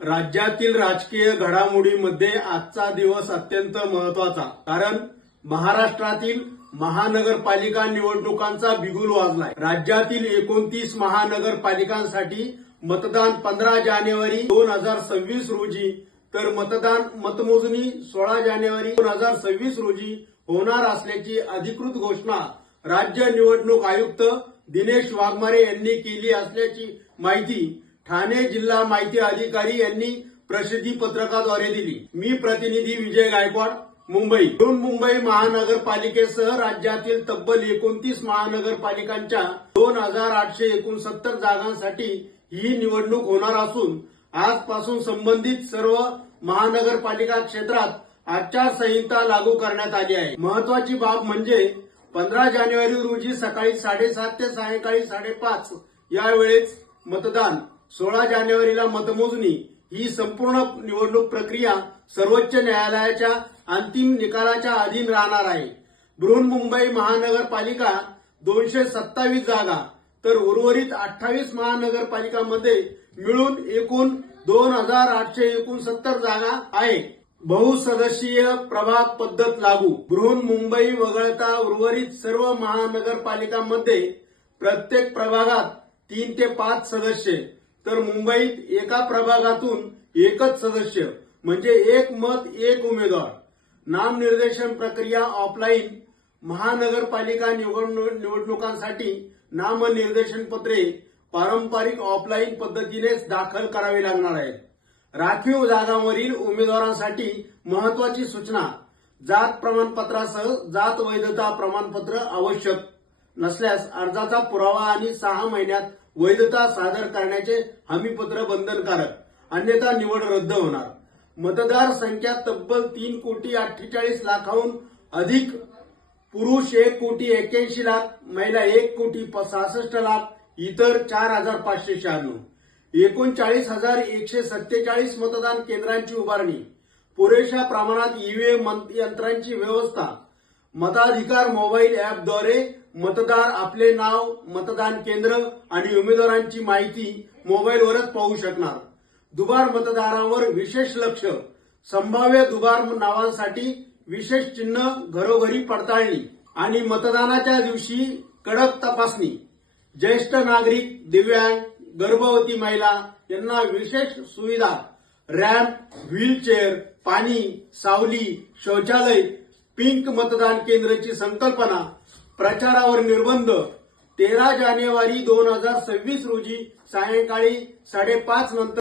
राज्यातील राजकीय घडामोडींमध्ये आजचा दिवस अत्यंत महत्वाचा, कारण महाराष्ट्रातील महानगरपालिका निवडणुकांचा बिगुल वाजलाय। राज्यातील 29 महानगरपालिकांसाठी मतदान 15 जानेवारी 2026 रोजी तर मतमोजणी 16 जानेवारी 2026 रोजी होणार असल्याची अधिकृत घोषणा राज्य निवडणूक आयुक्त दिनेश वाघमारे यांनी केली असल्याची माहिती ठाणे जिल्हा माहिती अधिकारी यांनी प्रसिद्धी पत्रकाद्वारे दिली। मी प्रतिनिधी विजय गायकवाड, मुंबई। मुंबई महानगरपालिकेसह राज्यातील तब्बल 29 महानगरपालिकांच्या 2869 जागांसाठी ही निवडणूक होणार असून आजपासून संबंधित सर्व महानगरपालिका क्षेत्रात आचारसंहिता लागू करण्यात आली आहे। महत्वाची बाब म्हणजे 15 जानेवारी रोजी सकाळी 7:30 ते सायंकाळी 5:30 या वेळेस मतदान, 16 जानेवारीला मतमोजणी। ही संपूर्ण निवडणूक प्रक्रिया सर्वोच्च न्यायालयाच्या अंतिम निकालाच्या अधीन राहणार आहे। बृहन्मुंबई महानगरपालिका 227 जागा तर उर्वरित 28 महानगरपालिकांमध्ये मिळून एकूण 2869 जागा आहे। बहुसदस्यीय प्रभाग पद्धत लागू। बृहन्मुंबई वगळता उर्वरित सर्व महानगरपालिकांमध्ये प्रत्येक प्रभागात 3 ते 5 सदस्य, तर मुंबईत एका प्रभागातून एकच सदस्य, म्हणजे एक मत एक उमेदवार। नामनिर्देशन प्रक्रिया ऑफलाईन। महानगरपालिका निवडणुकांसाठी नामनिर्देशन पत्रे पारंपरिक ऑफलाईन पद्धतीनेच दाखल करावी लागणार आहेत। राखीव जागांवरील उमेदवारांसाठी महत्वाची सूचना: जात प्रमाणपत्रासह जात वैधता प्रमाणपत्र आवश्यक नसल्यास अर्जाचा पुरावा आणि 6 महिन्यात वैधता सादर करण्याचे हमीपत्र बंधनकारक, अन्यथा निवड रद्द होणार। मतदार संख्या तब्बल 3,48,00,000 अधिक, पुरुष 1,81,00,000, महिला 1,66,00,000, इतर 4,596। 39,147 मतदान केंद्रांची उभारणी, पुरेशा प्रमाणात ईव्हीएम यंत्रांची व्यवस्था। मताधिकार मोबाईल अॅपद्वारे मतदार आपले नाव, मतदान केंद्र आणि उमेदवारांची माहिती मोबाईलवरच पाहू शकणार। दुबार मतदारांवर विशेष लक्ष, संभाव्य दुबार नावांसाठी विशेष चिन्ह घरोघरी पडताळणी आणि मतदानाच्या दिवशी कडक तपासणी। ज्येष्ठ नागरिक, दिव्यांग, गर्भवती महिला यांना विशेष सुविधा, रॅम्प, व्हीलचेअर, पाणी, सावली, शौचालय, पिंक मतदान केंद्राची संकल्पना। प्रचारावर निर्बंध। 13 जानेवारी 2026 रोजी सायंकाळी 5:30 नंतर